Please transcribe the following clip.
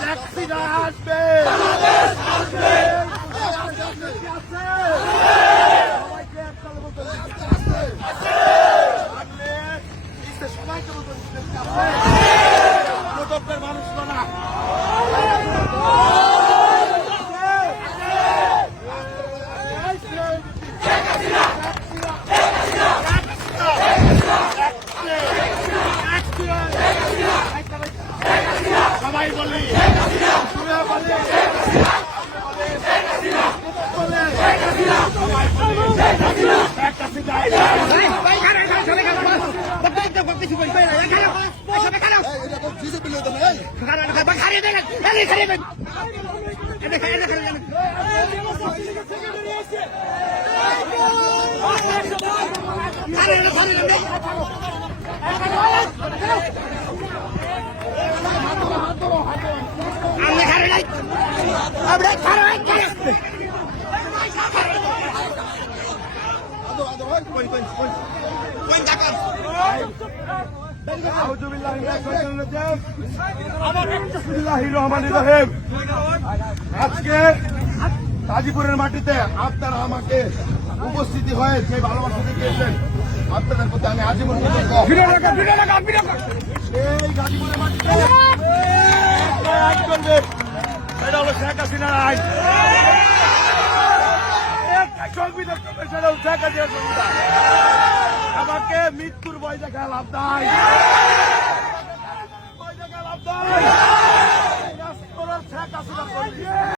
ট্যাক্সিরা আসবে, সবাইকে একসাথে বলতে সবাইকে বলতে মানুষ না সবাই বলি আজকে গাজীপুরের মাটিতে আপনারা আমাকে উপস্থিতি হয়ে যে ভালোবাসা দিয়েছেন আপনাদের প্রতি আমি আজীবন এই গাজীপুরের মাটিতে এটা হলো শেখ হাসিনার আইন, সংবিধান সেটা হল শেখ হাসিনার সংবিধান। আমাকে মৃত্যুর ভয় দেখা লাভ নাই, ভয় দেখা লাভ নাই। শেখ হাসিনা